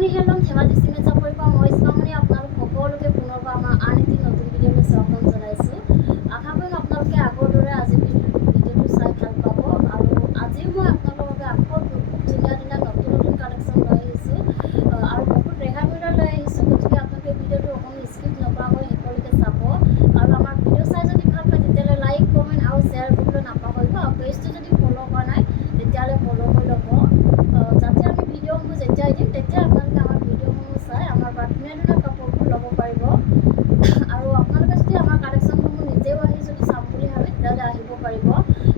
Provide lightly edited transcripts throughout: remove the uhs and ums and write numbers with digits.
Morning hello' Dhemaji cement চাপৰিৰ পৰা মই ইছলামণি আপোনালোক সকলোকে পুনৰবাৰ আমাৰ আন এটি নতুন ভিডিঅ'লৈ স্বাগতম জনাইছোঁ। আশা কৰিম আপোনালোকে আগৰ দৰে আজি ভিডিঅ'টো চাই ভাল পাব। আৰু আজিও মই আপোনালোকৰ বাবে আকৌ ধুনীয়া ধুনীয়া নতুন নতুন কালেকশ্যন লৈ আহিছোঁ আৰু বহুত ৰেহাই মূল্যত লৈ আহিছোঁ। গতিকে আপোনালোকে ভিডিঅ'টো অকণমান স্কিপ নকৰাকৈ শেষলৈকে চাব। আৰু আমাৰ ভিডিঅ' চাই যদি ভাল পায় তেতিয়াহ'লে লাইক কমেণ্ট আৰু শ্বেয়াৰ কৰিবলৈ নাপাহৰিব। আৰু পেজটো যদি ফ'ল' কৰা নাই তেতিয়াহ'লে ফ'ল' কৰি ল'ব, যাতে আমি ভিডিঅ'সমূহ যেতিয়াই দিম তেতিয়া আপোনালোকে আমাৰ ভিডিঅ'সমূহ চাই আমাৰ পৰা ধুনীয়া ধুনীয়া কাপোৰবোৰ ল'ব পাৰিব। আৰু আপোনালোকে যদি আমাৰ কালেকশ্যনসমূহ নিজেও আহি যদি চাম বুলি ভাবে তেতিয়াহ'লে আহিব পাৰিব।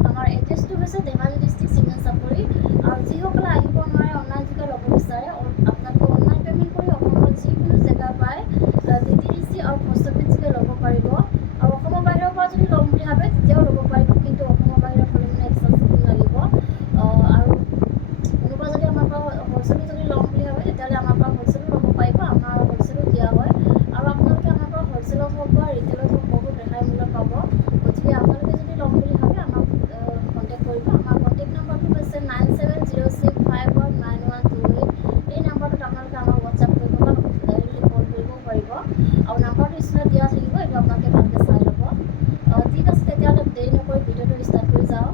আমাৰ এড্ৰেছটো হৈছে ধেমাজি ডিষ্ট্ৰিক্ট চিমেণ্ট চাপৰি। আৰু যিসকলে আহিব নোৱাৰে অনলাইন যোগে ল'ব বিচাৰে আপোনালোকে অনলাইন পে'মেণ্ট কৰি অসমৰ যিকোনো জেগাৰ পৰাই DTDC আৰু পষ্ট অফিচ যোগে ল'ব পাৰিব। আৰু অসমৰ বাহিৰৰ পৰা যদি ল'ম বুলি ভাবে তেতিয়াও ল'ব পাৰিব, কিন্তু অসমৰ বাহিৰত হ'লে মানে এক্সট্ৰা চিপিং লাগিব। আৰু কোনোবা যদি আমাৰ পৰা হ'লচেলো যদি ল'ম বুলি ভাবে তেতিয়াহ'লে আমাৰ পৰা হ'লচেলো ল'ব পাৰিব, আমাৰ হ'লচেলো দিয়া হয়। আৰু আপোনালোকে আমাৰ পৰা হ'লচেলত হওক বা ৰিটেইলত হওক বহুত ৰেহাই মূল্য পাব। গতিকে আপোনালোকে যদি ল'ম বুলি ভাবে আমাক কণ্টেক্ট কৰিব। আমাৰ কণ্টেক্ট নম্বৰটো হৈছে 9706519128। এই নম্বৰটোত আপোনালোকে আমাক হোৱাটছআপ কৰিব বা ডাইৰেক্টলি কল কৰিবও পাৰিব। আৰু নাম্বাৰটো স্ক্ৰীনত দিয়া থাকিব, এইটো আপোনালোকে ভালকৈ চাই ল'ব। ঠিক আছে, তেতিয়াহ'লে দেৰি নকৰি ভিডিঅ'টো ষ্টাৰ্ট কৰি যাওঁ।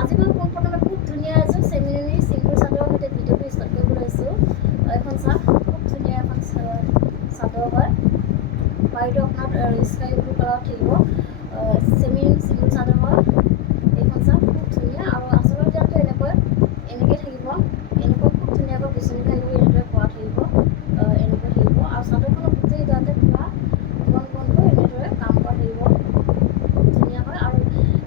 আজি মই পোনপ্ৰথমে খুব ধুনীয়া এযোৰ চেমিনী চিংগুল চাদৰৰ সৈতে ভিডিঅ'টো ষ্টাৰ্ট কৰিব লৈছোঁ। এখন চাহ খুব ধুনীয়া এখন চাদৰ হয়, পাৰিটো আপোনাৰ স্কাই ব্লু কালাৰত থাকিব। চেমিনী চিংগুল চাদৰ হয় এইখন চাহ, খুব ধুনীয়া। আৰু আচলৰ ডিজাইনটো এনেকৈ থাকিব, এনেকৈ খুব ধুনীয়াকৈ বিচনী খাই কৰি এনেদৰে কৰা থাকিব, এনেকৈ থাকিব। আৰু চাদৰখনৰ গোটেই গাতে পুৰা কণ কণকৈ এনেদৰে কাম কৰা থাকিব, খুব ধুনীয়া হয়। আৰু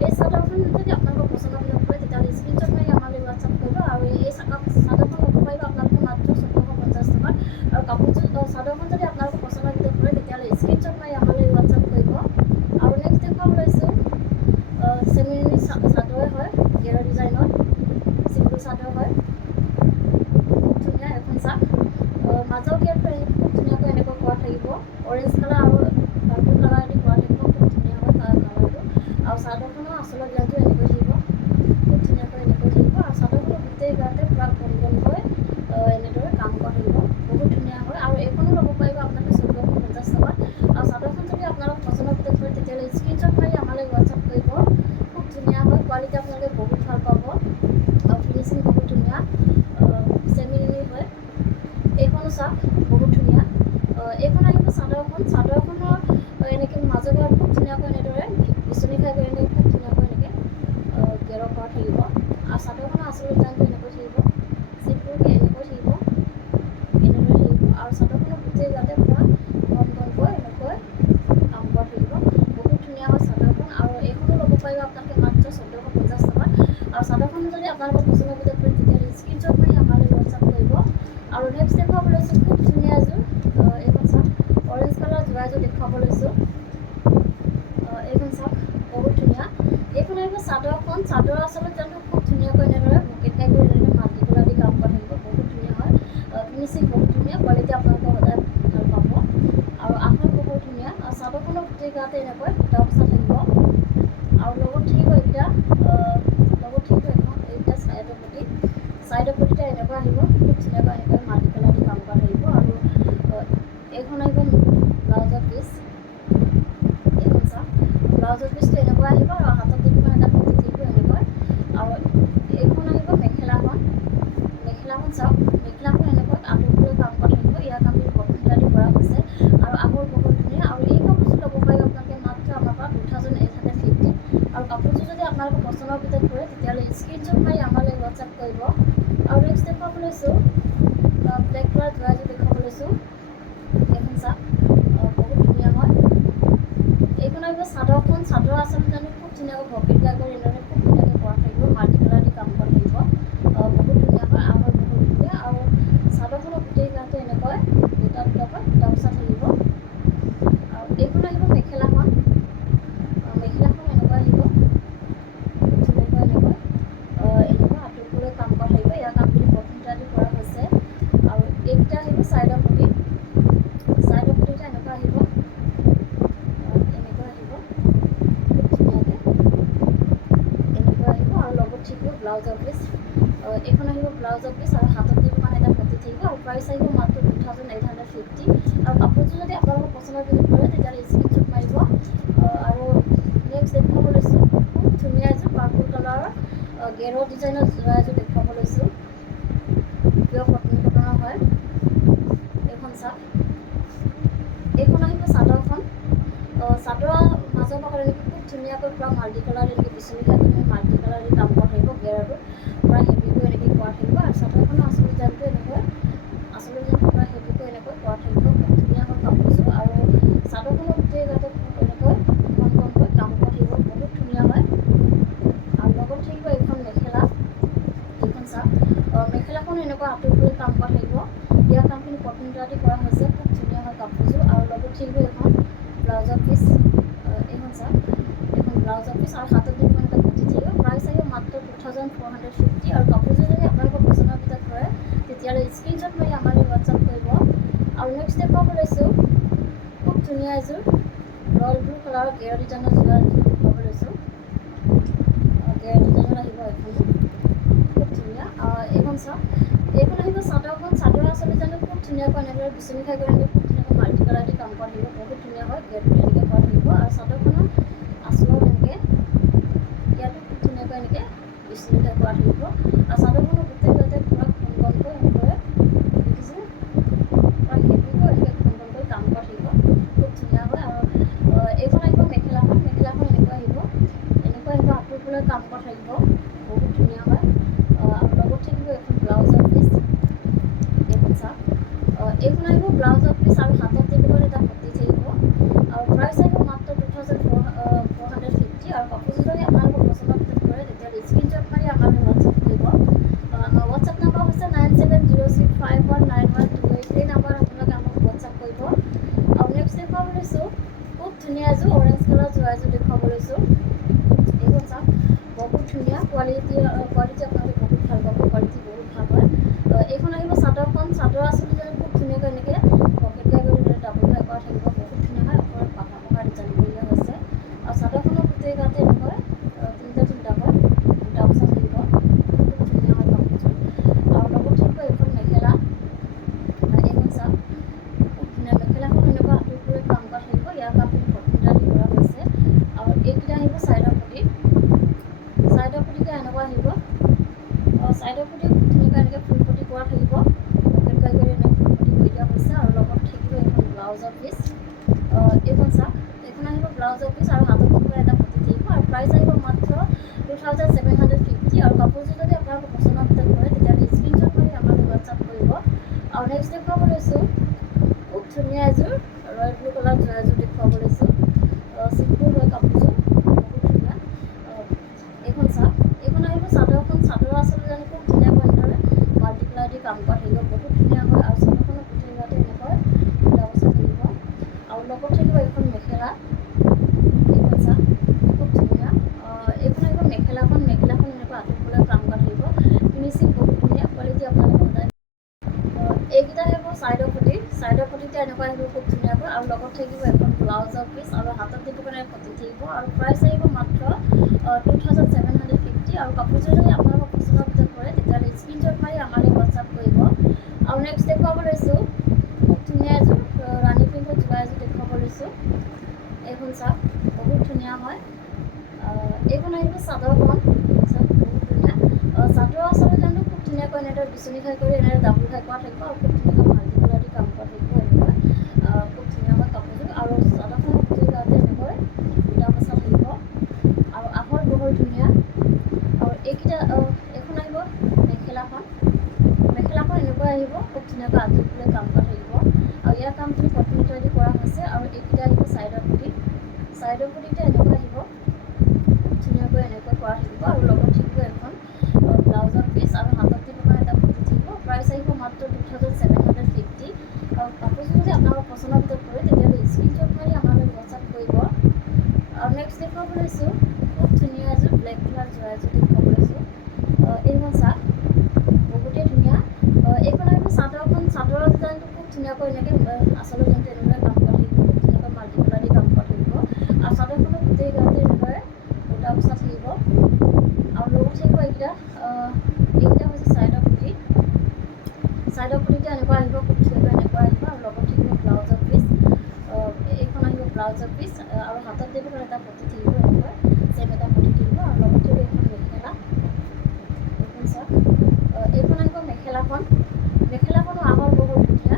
এই চাদৰখন যদি আপোনালোকৰ পচন্দৰ ভিতৰত পৰে তেতিয়াহ'লে স্ক্ৰীনশ্বট মাৰি আমালৈ হোৱাটছআপ কৰিব। আৰু এই চাদৰখন ল'ব পাৰিব আপোনালোকে মাত্ৰ 1450 টকাত। আৰু কাপোৰযোৰ চাদৰখন যদি আপোনালোকৰ পচন্দৰ ভিতৰত পৰে তেতিয়াহ'লে স্ক্ৰীনশ্বট মাৰি আমালৈ হোৱাটছআপ কৰিব। আৰু নেক্সট দেখুৱাব লৈছোঁ চেমিনী চাদৰে হয়, গেৰ ডিজাইনৰ চিংগুল চাদৰ হয়, খুব ধুনীয়া এখন চাহ। মাজৰ গেৰটো খুব ধুনীয়াকৈ এনেকৈ কৰা থাকিব, অৰেঞ্জ কালাৰ আৰু পাৰ্পল কালাৰ দি কৰা থাকিব, খুব ধুনীয়া হয় কালাৰটো। আৰু চাদৰখনৰ আচলৰ ডিজাইনটো এনেকৈ থাকিব, খুব ধুনীয়াকৈ এনেকৈ থাকিব। আৰু চাদৰখনৰ গোটেই গাতে পূৰা কণ কণকৈ এনেদৰে কাম কৰা থাকিব, বহুত ধুনীয়া হয়। আৰু এইখনো ল'ব পাৰিব আপোনালোকে 1450 টকাত। আৰু চাদৰখন যদি আপোনালোক পচন্দৰ ভিতৰত পৰে তেতিয়াহ'লে স্ক্ৰীনশ্বট মাৰি আমালৈ হোৱাটছআপ কৰিব। খুব ধুনীয়া হয়, কোৱালিটি আপোনালোকে বহুত ভাল পাব আৰু ফিনিচিং বহুত ধুনীয়া। চেমিনী হয় এইখনো চাওক, বহুত ধুনীয়া। এইখন আহিব চাদৰখন, চাদৰখনৰ এনেকৈ মাজৰ পৰা খুব ধুনীয়াকৈ এনেদৰে বিচনী খাই কৰি এনেকৈ খুব ধুনীয়াকৈ এনেকৈ গেৰ কৰা থাকিব। আৰু চাদৰখনৰ আচল ডিজাইনটো এনেকৈ থাকিব, চিম্পুলকৈ এনেকৈ থাকিব, এনেদৰে থাকিব। আৰু চাদৰখনৰ গোটেই গাতে পূৰা ঘন ঘনকৈ এনেকৈ কাম কৰা থাকিব, বহুত ধুনীয়া হয় চাদৰখন। আৰু এইখনো ল'ব পাৰিব আপোনালোকে মাত্ৰ 1450 টকাত। আৰু চাদৰখন যদি আপোনালোকৰ পচন্দৰ ভিতৰত পৰে তেতিয়াহ'লে স্ক্ৰীনশ্বট মাৰি আমালৈ হোৱাটছআপ কৰিব। আৰু নেক্সট দেখুৱাব লৈছোঁ খুব ধুনীয়া এযোৰ, এইখন চাওক অৰেঞ্জ কালাৰ যোৰা এযোৰ দেখুৱাব লৈছোঁ। এইখন চাওক বহুত ধুনীয়া। এইখন আহিব চাদৰখন, চাদৰ আচলত জানো খুব ধুনীয়াকৈ এনেদৰে মকেট টাই কৰি এনেদৰে মাল্টি কালাৰ দি কাম কৰা থাকিব, বহুত ধুনীয়া হয়। ফিনিচিং বহুত ধুনীয়া, কোৱালিটি আপোনালোকে সদায় ভাল পাব। আৰু আহল বহুত ধুনীয়া। আৰু চাদৰখনৰ গোটেই গাতে এনেকৈ বুটা বচা থাকিব। আৰু লগত থাকিব এইকেইটা এইকেইটা চাইডৰ পতিটা এনেকুৱা আহিব, খুব ধুনীয়াকৈ এনেকৈ মাল্টি কালাৰ দি কাম কৰা থাকিব। আৰু এইখন আহিব ব্লাউজৰ পিচ, এইখন চাওক ব্লাউজৰ পিচটো এনেকুৱা আহিব। আৰু হাতত যিখন এটা পতি থাকিব এনেকৈ। আৰু এইখন আহিব মেখেলাখন, মেখেলাখন চাওক, মেখেলাখন এনেকৈ আঁতৰলৈ কাম কৰা থাকিব, ইয়াৰ কামটো কটন দি কৰা হৈছে। আৰু আহল বহুত ধুনীয়া। আৰু এই কাপোৰযোৰ ল'ব পাৰিব আপোনালোকে মাত্ৰ আমাৰ পৰা 2150। আৰু কাপোৰযোৰ যদি আপোনালোকৰ পচন্দৰ ভিতৰত পৰে তেতিয়াহ'লে স্ক্ৰীনশ্বট মাৰি আমালৈ হোৱাটছআপ কৰিব। আৰু নেক্সট দেখুৱাব লৈছোঁ ব্লেক কালাৰ যোৰা এযোৰ দেখুৱাব লৈছোঁ, এইখন চাওক বহুত ধুনীয়া হয়। এইখন আহিব চাদৰখন, চাদৰ আচল জানো খুব ধুনীয়াকৈ ভকেট গাই কৰি এনেদৰে খুব ধুনীয়াকৈ কৰা থাকিব, মাল্টি কালাৰ দি কাম কৰা থাকিব, বহুত ধুনীয়া হয়, আহল বহুত ধুনীয়া। আৰু চাদৰখনৰ গোটেই গাতে এনেকৈ দুটা দুটাকৈ বুটা বচা থাকিব। আৰু এইখন আহিব মেখেলাখন, মেখেলাখন এনেকুৱা আহিব, ধুনীয়াকৈ এনেকৈ আঁতৰলৈ কাম কৰা থাকিব, ইয়াৰ কামখিনি কটন দি কৰা হৈছে। আৰু এইকেইটা আহিব চাইডৰ পতি, চাইডৰ পতিটা এনেকুৱা আহিব, এনেকুৱা আহিব খুব ধুনীয়াকৈ, এনেকুৱা আহিব। আৰু লগত থাকিব ব্লাউজৰ পিচ, এইখন আহিব ব্লাউজৰ পিচ। আৰু হাতত যিখন এটা পতি থাকিব আৰু প্ৰাইচ আহিব মাত্ৰ 2850 আৰু কাপোৰযোৰ যদি আপোনালোকৰ পচন্দৰ ভিতৰত পৰে তেতিয়াহ'লে স্ক্ৰীনশ্বট মাৰিব। আৰু নেক্সট দেখুৱাব লৈছোঁ খুব ধুনীয়া এযোৰ পাৰ্পল কালাৰৰ গেৰ' ডিজাইনৰ যোৰা এযোৰ দেখুৱাব লৈছোঁ। পিয়ৰ কটন কটনৰ হয়। এইখন চাওক, এইখন আহিব চাদৰখন। চাদৰৰ মাজৰ পৰা এনেকৈ খুব ধুনীয়াকৈ পূৰা মাল্টি কালাৰ এনেকৈ বিচনি খাই মাল্টি কালাৰ দি কাম কৰা থাকিব। গেৰটো পূৰা হেভিকৈ এনেকৈ কৰা থাকিব আৰু চাদৰখনৰ আচল ডিজাইনটো এনেকৈ পূৰা হেভিকৈ এনেকৈ কৰা থাকিব। খুব ধুনীয়া হয় কাপোৰযোৰ আৰু চাদৰখনৰ গোটেই গাতে এনেকৈ কণ কণকৈ কাম কৰা থাকিব, বহুত ধুনীয়া হয়। আৰু লগত থাকিব এইখন মেখেলা। এইখন চাওক, মেখেলাখন এনেকুৱা আঁতৰি কৰি কাম কৰা থাকিব। ইয়াৰ কামখিনি কটন দি কৰা হৈছে, খুব ধুনীয়া হয় কাপোৰযোৰ। আৰু লগত থাকিব এখন ব্লাউজৰ পিচ। এইখন চাওক, এইখন ব্লাউজৰ পিচ আৰু হাতত দিব এনেকৈ গুঠি থাকিব। প্ৰাইচ আহিব মাত্ৰ 2450 আৰু কাপোৰযোৰ যদি আপোনালোকৰ পচন্দৰ ভিতৰত পৰে তেতিয়াহ'লে স্ক্ৰীনশ্বট মাৰি আমালৈ হোৱাটছআপ কৰিব। আৰু নেক্সট দেখুৱাব লৈছোঁ খুব ধুনীয়া এযোৰ ৰয়েল ব্লু কালাৰৰ গেৰ' ডিজাইনৰ যোৰা এযোৰ দেখুৱাব লৈছোঁ। গেৰ' ডিজাইনত আহিব এইখনো, খুব ধুনীয়া। এইখন চাওক, এইখন আহিব চাদৰখন। চাদৰ আচল ডিজাইনটো খুব ধুনীয়াকৈ এনেদৰে বিচনি খাই গ'লে এনেকৈ খুব ধুনীয়াকৈ মাল্টি কালাৰ দি কাম কৰা থাকিব, বহুত ধুনীয়া হয়। গেৰ'টো এনেকৈ কৰা থাকিব আৰু চাদৰখনৰ আচলত এনেকৈ ইয়াতো খুব ধুনীয়াকৈ এনেকৈ বিচনি খাই কৰা থাকিব আৰু চাদৰখনৰ গোটেই গাতে পূৰা ঘন ঘনকৈ এনেকৈ দেখিছে, পূৰা হেভিকৈ এনেকৈ ঘন ঘনকৈ কাম কৰা থাকিব, খুব ধুনীয়া হয়। আৰু এইখন আহিব মেখেলাখন। মেখেলাখন এনেকৈ আহিব আঁতৰিবলৈ কাম কৰা থাকিব, বহুত ধুনীয়া হয়। আৰু লগত থাকিব এইখন ব্লাউজৰ পিচ। এইখন চাওক, এইখন আহিব ব্লাউজৰ পিচ আৰু হাতত দিবলৈ এটা পতি থাকিব। আৰু প্ৰাইচ আহিব মাত্ৰ 2450 আৰু কাপোৰযোৰ যদি আপোনালোকৰ পচন্দৰ ভিতৰত পৰে তেতিয়াহ'লে স্ক্ৰীনশ্বট মাৰি আমালৈ হোৱাটছআপ কৰিব। আমাৰ হোৱাটছআপ নম্বৰ হৈছে 9706519128। এই নাম্বাৰত আপোনালোকে আমাক হোৱাটছআপ কৰিব। আৰু নেক্সট দেখুৱাব লৈছোঁ খুব ধুনীয়া এযোৰ অৰেঞ্জ কালাৰ যোৰা এযোৰ দেখুৱাব লৈছোঁ। এইখন চাওক, বহুত ধুনীয়া কোৱালিটি আপোনালোকে বহুত ভাল পাব, কোৱালিটি বহুত ভাল হয়। এইখন আহিব চাদৰখন। চাদৰ আচলতে যেনে খুব ধুনীয়াকৈ এনেকৈ পকেটকৈ কৰি ডাবল ঘাই কৰা থাকিব, বহুত ধুনীয়া হয়। ওপৰত পাহাৰ পহাৰ ডিজাইন কৰি দিয়া হৈছে আৰু চাদৰখনৰ গোটেই গাতে এনেকৈ তিনিটাকৈ বুটা বচা থাকিব, খুব ধুনীয়া হয় কাপোৰযোৰ। আৰু লগত থাকিব এইখন মেখেলা। এইখন চাওক, খুব ধুনীয়া মেখেলাখন এনেকুৱা আঁতৰি কৰি কাম কৰা থাকিব। ইয়াৰ কামখিনি কটন দি কৰা হৈছে আৰু এইকেইটা আহিব চাইডৰ পতি। চাইডৰ পতিটো এনেকুৱা আহিব, চাইডৰ পতি ধুনীয়াকৈ এনেকৈ ফুল পতি কৰা থাকিব, পকেট কৰি এনেকৈ ফুল পতি কৰি দিয়া হৈছে। আৰু লগত থাকিব এইখন ব্লাউজৰ পিচ। এইখন চাওক, এইখন আহিব ব্লাউজৰ পিচ আৰু হাতত দিবলৈ এটা পতি থাকিব। আৰু প্ৰাইচ আহিব মাত্ৰ 2750 আৰু কাপোৰযোৰ যদি আপোনালোকৰ পচন্দৰ ভিতৰত পৰে তেতিয়াহ'লে স্ক্ৰীনশ্বট মাৰি আমালৈ হোৱাটছআপ কৰিব। আৰু নেক্সট দেখুৱাব লৈছোঁ খুব ধুনীয়া এযোৰ ৰয়েল ব্লু কালাৰ যোৰা এযোৰ দেখুৱাব লৈছোঁ। চিম্পুল হয় কাপোৰযোৰ, বহুত ধুনীয়া। এইখন চাওক, এইখন আহিব চাদৰখন। চাদৰ আচলতে জানো খুব ধুনীয়াকৈ এনেদৰে মাল্টি কালাৰ দি কাম কৰা থাকিব, বহুত ধুনীয়া হয়। আৰু চাদৰখনৰ গোটেই গাতে এনেকৈ বুটা বচা থাকিব আৰু লগত থাকিব এইখন মেখেলা। এইখন চাওক, খুব ধুনীয়া। এইখন আহিব মেখেলাখন। মেখেলাখন এনেকৈ আঁতৰিবলৈ কাম কৰা থাকিব, ফিনিচিং বহুত ধুনীয়া, কোৱালিটি আপোনালোকে সদায়। এইকেইটা আহিব চাইডৰ পতি। চাইডৰ পতিতে এনেকুৱা আহিব খুব ধুনীয়াকৈ আৰু লগত থাকিব এখন ব্লাউজৰ পিচ আৰু হাতত দিব কাৰণে পতি থাকিব। আৰু প্ৰাইচ আহিব মাত্ৰ 2750 আৰু কাপোৰযোৰ যদি আপোনালোকৰ পচন্দৰ ভিতৰত পৰে তেতিয়াহ'লে স্ক্ৰীনশ্বট মাৰি আমালৈ হোৱাটছআপ কৰিব। আৰু নেক্সট দেখুৱাব লৈছোঁ খুব ধুনীয়া এযোৰ ৰাণী পিংকত যোৰা এযোৰ দেখুৱাব লৈছোঁ। এইখন চাওক, বহুত ধুনীয়া হয়। এইখন আহিব চাদৰখন। চাওক, বহুত ধুনীয়া। চাদৰ আচলতে জানো খুব ধুনীয়াকৈ এনেদৰে বিচনি খাই কৰি এনেদৰে ডাবল ঘাই কৰা থাকিব আৰু খুব ধুনীয়াকৈ মাল্টি কালাৰ দি কাম কৰা থাকিব এনেকুৱা। খুব ধুনীয়া হয় কাপোৰযোৰ আৰু চাদৰখনৰ গোটেই গাতে এনেকৈ বুটা বচা থাকিব আৰু আহল বহল ধুনীয়া। আৰু এইখন আহিব মেখেলাখন। মেখেলাখন এনেকৈ আহিব খুব ধুনীয়াকৈ আঁতৰিবলৈ কাম কৰা থাকিব আৰু ইয়াৰ কামখিনি কটন দি কৰা হৈছে। আৰু এইকেইটা আহিব চাইডৰ পতি। চাইডৰ পতিতে এনেকৈ আহিব ধুনীয়াকৈ এনেকৈ কৰা থাকিব আৰু লগত থাকিব এখন ব্লাউজৰ পিচ আৰু হাতত দিব কাৰণে এটা পতি থাকিব। প্ৰাইচ আহিব মাত্ৰ 2750 আৰু কাপোৰযোৰ যদি আপোনালোকৰ পচন্দৰ ভিতৰত পৰে তেতিয়াহ'লে স্ক্ৰীনশ্বট মাৰি আমালৈ হোৱাটছআপ কৰিব। আৰু নেক্সট দেখুৱাব লৈছোঁ খুব ধুনীয়া এযোৰ ব্লেক কালাৰ যোৰা এযোৰ দেখুৱাব লৈছোঁ। এইখন চাওক, বহুতেই ধুনীয়া। এইখন আহিব চাদৰখন। চাদৰৰ ডিজাইনটো খুব ধুনীয়াকৈ এনেকৈ আচলৰ যোনটো এনেদৰে কাম কৰা থাকিব, খুব ধুনীয়াকৈ মাল্টি কালাৰ দি কাম কৰা থাকিব আৰু চাদৰখনৰ গোটেই গাতে এনেদৰে বুটা বচা থাকিব আৰু লগত থাকিব এইকেইটা হৈছে চাইডৰ পতি। চাইডৰ পটিটো এনেকুৱা আহিব, খুব ধুনীয়াকৈ এনেকুৱা আহিব আৰু লগত থাকিব ব্লাউজৰ পিচ। এইখন আহিব ব্লাউজৰ পিচ আৰু হাতত দিব এটা পটি থাকিব, এনেকৈ চেম এটা পটি থাকিব আৰু লগত থাকিব এইখন মেখেলা। এইখন চাওক, এইখন আহিব মেখেলাখন। মেখেলাখনো আহল বহুত ধুনীয়া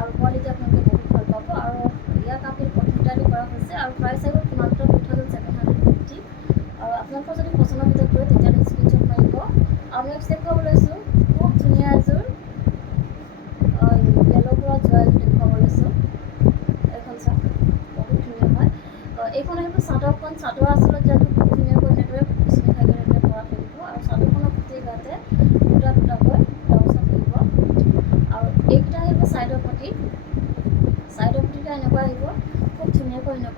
আৰু কোৱালিটি আপোনালোকে বহুত ভাল পাব আৰু ইয়াক আমি কটনটাৰি কৰা হৈছে আৰু প্ৰাইচ আহিব মাত্ৰ 2750 আৰু আপোনালোকৰ যদি পচন্দৰ ভিতৰত কৰে তেতিয়াহ'লে স্ক্ৰীনশ্বট মাৰিব। আৰু নেক্সট দেখুৱাব লৈছোঁ খুব ধুনীয়া এযোৰ য়েল্ল' কালাৰ যোৱা এযোৰ দেখুৱাব লৈছোঁ। এইখন চাওক, বহুত ধুনীয়া হয়। এইখন আহিব চাদৰখন। চাদৰ আচলত যিহেতু খুব ধুনীয়াকৈ এনেদৰে চিনাখাই এনেদৰে কৰা থাকিব আৰু চাদৰখনৰ গোটেই গাতে দুটা দুটাকৈ ব্লাউজত থাকিব আৰু এইকেইটা আহিব চাইডৰ পটি। চাইডৰ পটিটা এনেকুৱা আহিব, খুব ধুনীয়াকৈ এনেকৈ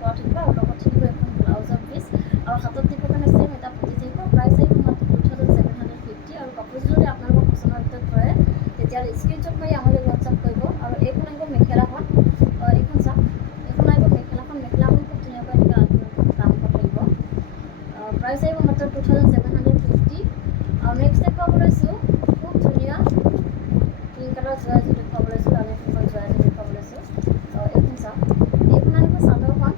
কৰা থাকিব আৰু লগত থাকিব এখন ব্লাউজৰ পিচ আৰু হাতত দিবৰ কাৰণে চেম এটা পটি থাকিব। প্ৰাইচ আহিব মাত্ৰ 2750 আৰু কাপোৰযোৰ যদি আপোনালোকৰ পচন্দৰ ভিতৰত কৰে তেতিয়াহ'লে স্ক্ৰীনশ্বট মাৰি আমালৈ হোৱাটছআপ কৰিব। আৰু এইখন আহিব মেখেলাখন। এইখন চাওক, এইখন আহিব মেখেলাখন। মেখেলাখন খুব ধুনীয়াকৈ এনেকৈ কাম কৰা থাকিব। প্ৰাইচ আহিব মাত্ৰ 2750 আৰু নেক্সট দেখুৱাব লৈছোঁ খুব ধুনীয়া পিংক কালাৰ যোৱা এযোৰ দেখুৱাব লৈছোঁ, ৰাণী পিংকৰ যোৱা এযোৰ দেখুৱাব লৈছোঁ। এইখন চাওক, এইখন আহিব চাদৰখন।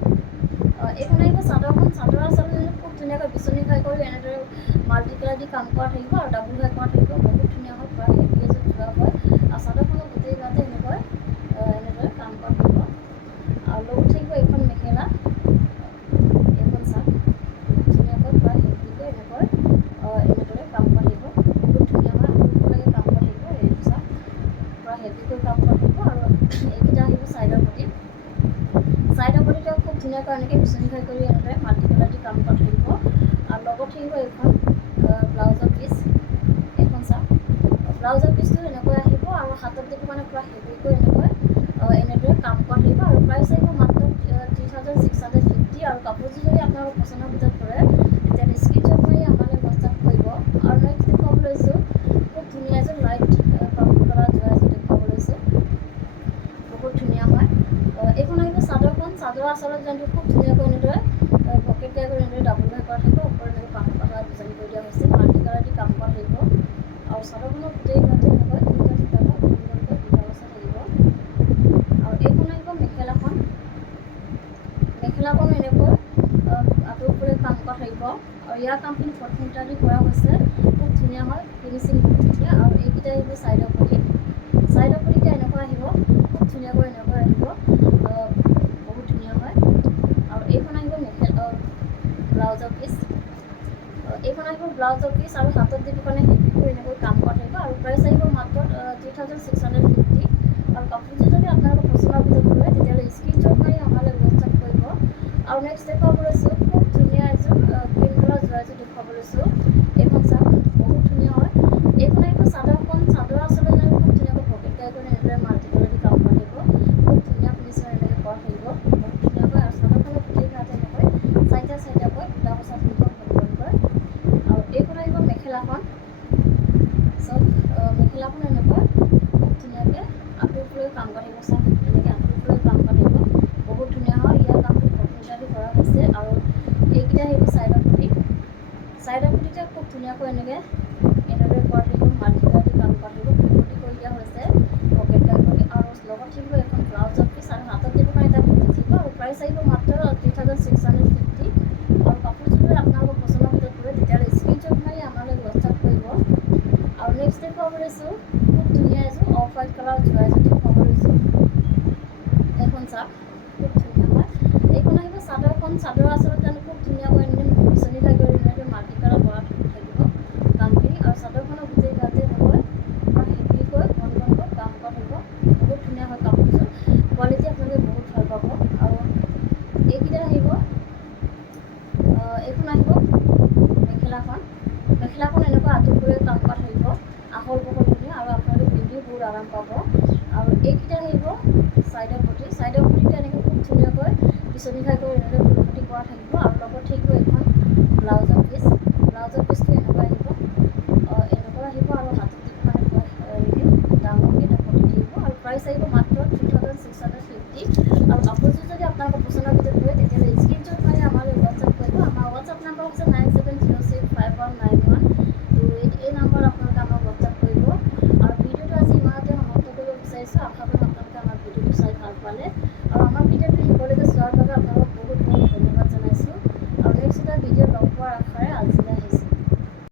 এইখন আহিব চাদৰখন। চাদৰ আচলতে খুব ধুনীয়াকৈ বিচনী খাই কৰি এনেদৰে মাল্টি কালাৰ দি কাম কৰা থাকিব আৰু ডাবুল ঘাই কৰা থাকিব, বহুত ধুনীয়া হয়, প্ৰায় হেভি এযোৰ যোৱা হয় আৰু চাদৰখনৰ গোটেই গাতে এনেদৰে কাম কৰা থাকিব আৰু লগত থাকিব এইখন মেখেলা। এইখন চাওক, ধুনীয়াকৈ প্ৰায় হেভিকৈ এনেদৰে কাম কৰা থাকিব, বহুত ধুনীয়া হয়, আপোনালোকে কাম কৰা থাকিব। এইটো চাওক, প্ৰায় হেভিকৈ কাম কৰা থাকিব আৰু এইকেইটা আহিব চাইডৰ পটি। চাইডৰ পটিটো খুব ধুনীয়াকৈ এনেকৈ বিচনী খাই কৰি এনেদৰে মাল্টি কালাৰ দি কাম কৰা থাকিব আৰু লগত থাকিব এইখন ব্লাউজৰ পিচ। এইখন চাওক, ব্লাউজৰ পিচটো এনেকৈ আহিব আৰু হাতত দিব মানে পূৰা হেভিকৈ এনেদৰে কাম কৰা থাকিব আৰু প্ৰাইচ আহিব মাত্ৰ 3650 আৰু কাপোৰযোৰ যদি আপোনালোকৰ পচন্দৰ ভিতৰত কৰে তেতিয়াহ'লে স্ক্ৰীনশ্বট মাৰি আমালৈ হোৱাটছআপ কৰিব। আৰু নেক্সট দেখুৱাব লৈছোঁ খুব ধুনীয়া এযোৰ লাইট পাৰ্পল কালাৰ যোৱা এযোৰ দেখুৱাব লৈছোঁ, বহুত ধুনীয়া হয়। এইখন আহিব চাদৰখন। চাদৰ আচলত যোনটো খুব ধুনীয়াকৈ এনেদৰে পকেট গাই কৰি এনেদৰে ডাবুল ঘাই কৰা থাকিব, ওপৰত এনেকৈ পাহাৰ পাহাৰ ডিজাইন কৰি দিয়া হৈছে, মাল্টি কালাৰ দি কাম কৰা থাকিব আৰু চাদৰখনৰ গোটেই গাতে এনেকৈ দুটা দুটাকৈ বুটা বচা থাকিব। আৰু এইখন আহিব মেখেলাখন। মেখেলাখনো এনেকৈ আঁতৰ ওপৰে কাম কৰা থাকিব আৰু ইয়াৰ কামখিনি কটনটা দি কৰা হৈছে, খুব ধুনীয়া হয়, ফিনিচিং বহুত ধুনীয়া। আৰু এইকেইটা আহিব চাইডৰ পটি। চাইডৰ পটিটা এনেকুৱা আহিব, খুব ধুনীয়াকৈ এনেকৈ আহিব, বহুত ধুনীয়া হয়। আৰু এইখন আহিব ব্লাউজৰ পিচ। এইখন আহিব ব্লাউজৰ পিচ আৰু হাতত দিবৰ কাৰণে হেভিকৈ এনেকৈ কাম কৰা থাকিব আৰু প্ৰাইচ আহিব মাত্ৰ 3650 আৰু কাপোৰযোৰ যদি আপোনালোকৰ পচন্দৰ ভিতৰত কৰে তেতিয়াহ'লে স্ক্ৰীনশ্বট মাৰি আমালৈ হোৱাটছআপ কৰিব। আৰু নেক্সট দেখুৱাব লৈছোঁ খুব ধুনীয়া এযোৰ গ্ৰীণ কালাৰ যোৱা এযোৰ দেখুৱাব লৈছোঁ। এইখন চাওক, বহুত ধুনীয়া হয়। এইখন আহিব চাদৰখন। চাদৰ আচলতে খুব ধুনীয়াকৈ পকেট গাই কৰি এনেদৰে মাল্টি কালাৰ দি কাম কৰা থাকিব, খুব ধুনীয়া ফিনিচিং এনেকৈ কৰা থাকিব, বহুত ধুনীয়া হয়। আৰু চাদৰখনৰ গোটেই গাতে এনেকৈ চাৰিটাকৈ দুটা বচা থাকিব সৰুকৈ। আৰু এইখন আহিব মেখেলাখন। চব মেখেলাখন এনেকৈ খুব ধুনীয়াকৈ আঁতৰ ওপৰে কাম কৰা থাকিব, চাওক এনেকৈ আঁতৰ ওপৰে কাম কৰা থাকিব, বহুত ধুনীয়া হয়। ইয়াৰ কামটো কটনটা দি কৰা হৈছে আৰু এইকেইটা আহিব চাইডৰ পটি। চাইডৰ পটিতে খুব ধুনীয়াকৈ এনেদৰে কৰা থাকিব, মাল্টি কালাৰ দি কাম কৰা থাকিব, ফুলপটি কৰি দিয়া হৈছে পকেট গাই কৰি আৰু লগত থাকিব এখন ব্লাউজৰ পিচ আৰু হাতত দিব কাৰণে এটা পটি থাকিব আৰু প্ৰাইচ আহিব মাত্ৰ 3650 আৰু কাপোৰযোৰ যদি আপোনালোকৰ পচন্দৰ ভিতৰত কৰে তেতিয়াহ'লে স্ক্ৰীনশ্বট মাৰি আমালৈ হোৱাটছআপ কৰিব। আৰু নেক্সট দেখুৱাব লৈছোঁ খুব ধুনীয়া এযোৰ অফ হোৱাইট কালাৰ যোৱা এযোৰ দেখুৱাব লৈছোঁ। এইখন চাওক, খুব ধুনীয়া হয়। এইখন আহিব চাদৰখন। চাদৰ আচলতে খুব ধুনীয়াকৈ বিচনী খাই কৰি এনেদৰে মাল্টি কালাৰ কৰা থাকিব কামখিনি আৰু চাদৰখনৰ গোটেই গাতে এনেকৈ হেভিকৈ ঘন ঘনকৈ কাম কৰা থাকিব, বহুত ধুনীয়া হয় কাপোৰযোৰ, কোৱালিটি আপোনালোকে বহুত ভাল পাব। আৰু এইকেইটা আহিব, এইখন আহিব মেখেলাখন। মেখেলাখন এনেকুৱা আঁতৰ ওপৰে কাম কৰা থাকিব, আহল বহল ধুনীয়া আৰু আপোনালোকে পিন্ধিও বহুত আৰাম পাব। আৰু এইকেইটা আহিব চাইডৰ পটি। চাইডৰ পটিটো এনেকৈ খুব ধুনীয়াকৈ বিচনী খাই কৰি এনেদৰে ফুলপটি কৰা থাকিব আৰু লগত থাকিব এখন ব্লাউজৰ পিচ। ব্লাউজৰ পিচটো এনেকুৱা আহিব, আৰু হাতত দিব কাৰণে ডাঙৰকৈ এটা পটি থাকিব আৰু প্ৰাইচ আহিব মাত্ৰ 3650 আৰু কাপোৰযোৰ যদি আপোনালোকৰ পচন্দৰ ভিতৰত কৰে তেতিয়াহ'লে স্ক্ৰীনশ্বট মাৰি আমালৈ হোৱাটছআপ কৰিব। আমাৰ হোৱাটছআপ নাম্বাৰ হৈছে 9706519128। এই নাম্বাৰত আপোনালোকে আমাক হোৱাটছআপ কৰিব। আৰু ভিডিঅ'টো আজি আশা কৰিম আপোনালোকে আমাৰ ভিডিঅ'টো চাই ভাল পালে।